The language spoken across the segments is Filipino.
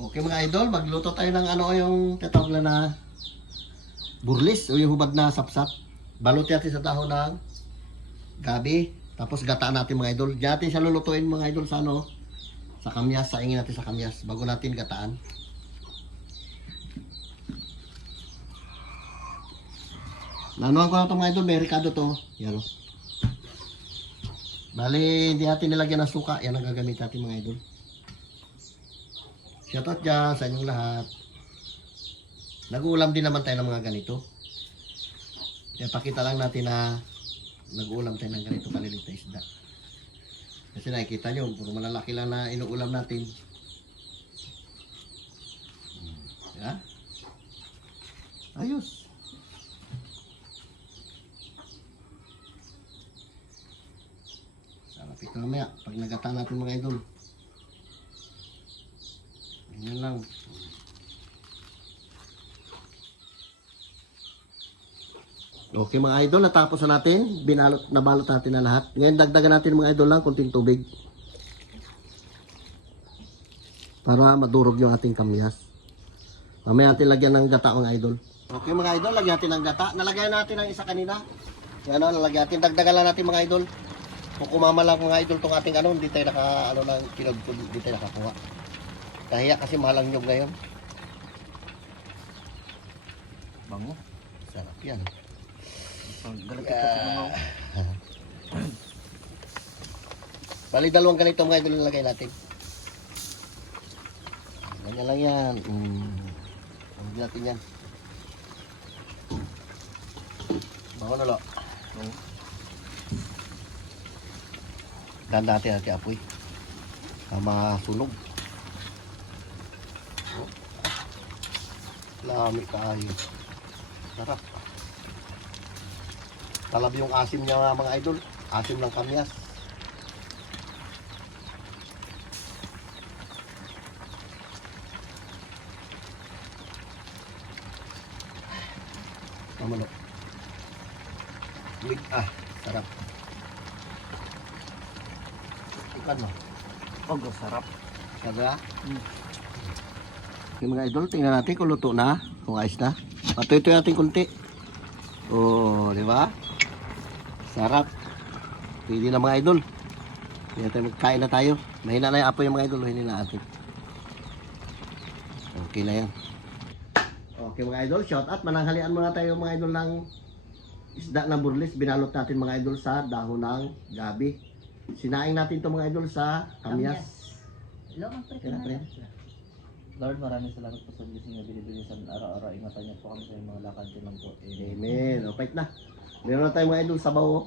Okay mga idol, magluto tayo ng ano yung tatawag na burlis o yung hubad na sapsap. Balot natin sa dahon ng gabi. Tapos gataan natin mga idol. Diyan natin siya lulutuin mga idol sa ano, sa kamyas. Saingin natin sa kamyas bago natin gataan. Nanuhan ko na ito mga idol, may ricado to. Yan o. Bali, hindi natin nilagyan ng suka. Yan ang gagamit natin mga idol. Shoutout dyan sa inyong lahat. Nag-uulam din naman tayo ng mga ganito. Kaya pakita lang natin na nag-uulam tayo ng ganito kalilit na isda. Kasi nakikita nyo, puro malalaki lang na inuulam natin. Yan. Ayos. Sarap ito mamaya pag nagata natin mga idol. Ganyan lang. Okay mga idol, natapos na natin. Nabalot natin na lahat. Ngayon dagdagan natin mga idol lang kunting tubig. Para madurog yung ating kamyas. Mamaya natin lagyan ng gata mga idol. Okay mga idol, lagyan natin ng gata. Nalagyan natin ang isa kanina. Yan o, nalagyan natin. Dagdagan lang natin mga idol. Kung kumama lang mga idol itong ating ano, hindi tayo hindi tayo nakakuha. Kahiya kasi mahal ang nyug ngayon. Bango. Sarap yan. Galit ito sa mga. Bali dalawang ganito mga idol nilagay natin. Ganyan lang yan. Huwag natin yan. Bango na lo. Ganda natin apoy. Mga sunog. Lami kayo. Sarap. Talab yung asim niya mga idol. Asim ng kamyas. Mamalo. Sarap. Ikan mo. Oh, sarap. Saga. Okay mga idol, tingnan natin kung luto na. Kung ayos na. Patuloy natin kunti. Oh, di ba? Sarap. Pwede na mga idol. Kaya tayo magkain na tayo. Mahina na yung apoy yung mga idol. Mahina na natin. Okay na yan. Okay mga idol, shout out. Mananghalian muna tayo mga idol ng isda na burlis. Binalot natin mga idol sa dahon ng gabi. Sinaing natin ito mga idol sa kamyas. Kaya na Lord, maraming salamat po sa blessing na binibigyan sa araw-araw. Ingatan niyo po kami sa mga lakad ko lang po. Amen. O, fight na. Meron na tayo mga idol sabaw. Oh.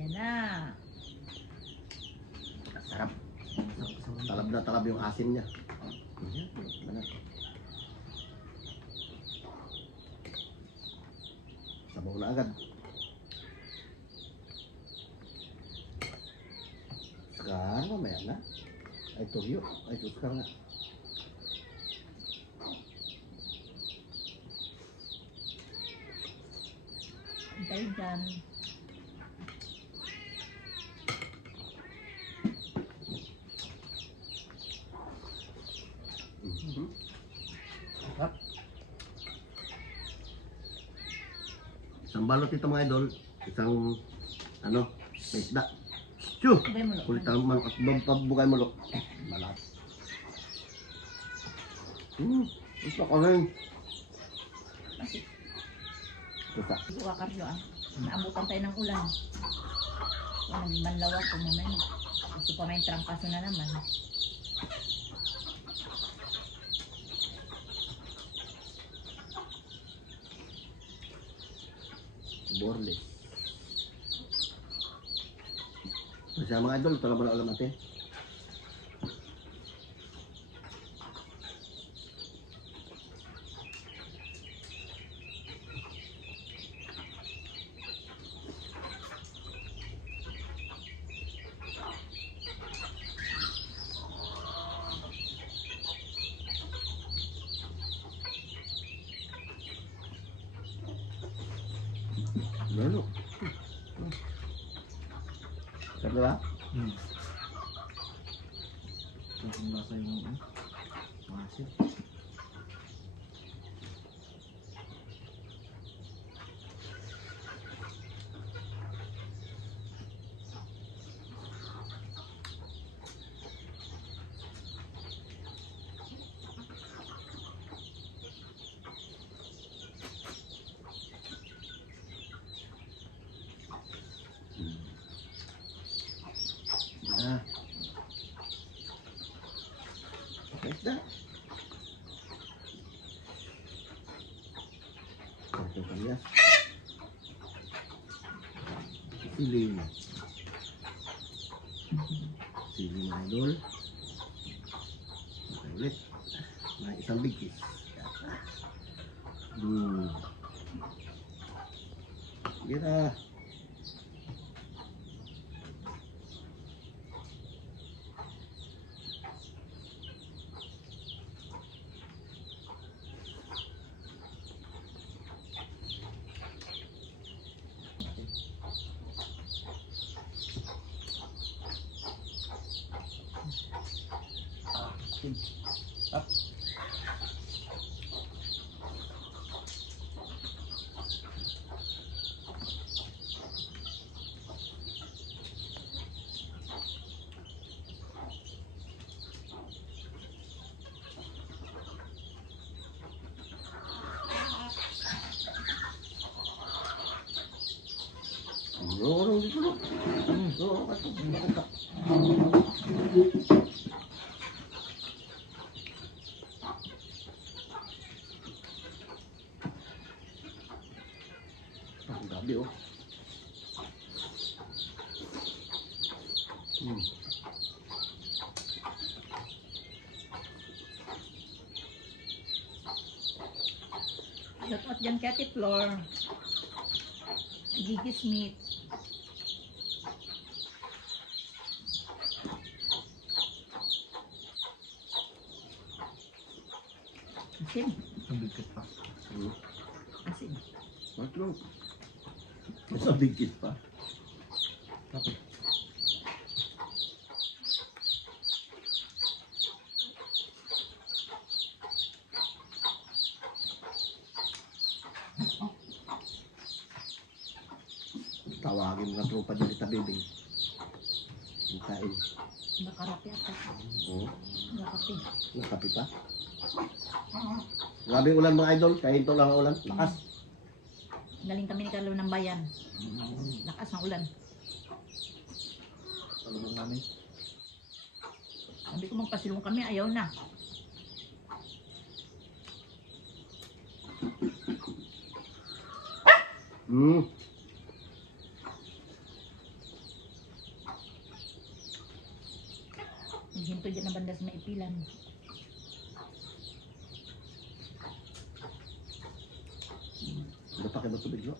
Yan na. Sarap. Talab na talab yung asim niya. Sabaw na agad. Sekarang mamaya na. Ay tuyo. Ay suskar na. Antay dyan. Isang balot ito mga idol. Isang ano, may isda. Tiyuh! Sabay mo lo. Kulit ang manok at pagbukay mo lo. Malat. Ito ko rin. Ito Suka karyo ah. Naabutan tayo ng ulan. Walang manlawak kung mamaya. Gusto pa may trangkaso na naman. Borles. Kasi mga idol, ito lang ba na ulam natin? Lalo. Sarap ba? Ang lasa yung masin. Ah. Like that. Ito kanya. Siling. Siling mga idol. Okay, ulit. May isang bigkis. Gira. Up. Orang dito no. Oo, kato. Bakit? Ang gabi oh. Shout out dyan kay Ate Flor. Gigi Smith. Asin. Ang bigkit pa. Asin. Matlo. Sa bigkit pa. Tapos. Tawagin mo na tropa dyan kita bibing. Ang kain. Nakarapi ako. Oo. Nakapi. Nakapi pa. Grabe yung ulan mga idol. Kaya ito lang ang ulan. Lakas. Galing kami ni Carlo ng bayan. Lakas ng ulan. Talubong namin. Sabi ko magpasilong kami, ayaw na. Naghinto dyan na banda sa maipilan. Ano pa kayo tubig no?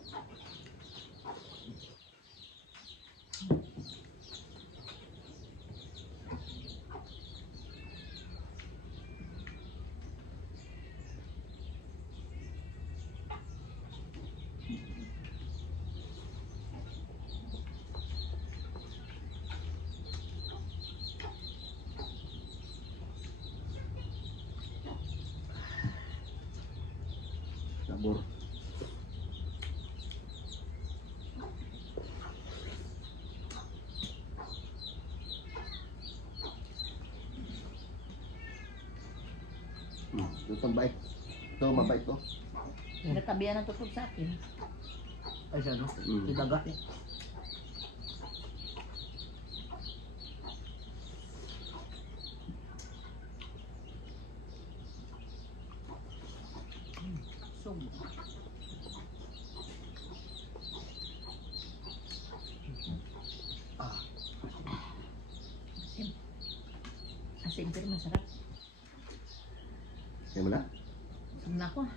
Sabor. Ito bait. Ito mabait to. Nagtabihan ng tutog sa akin. Ay siya no? Mm. Idaga. Sug. Asin. Asin pero masarap. Kaya mo na? Sug na ako.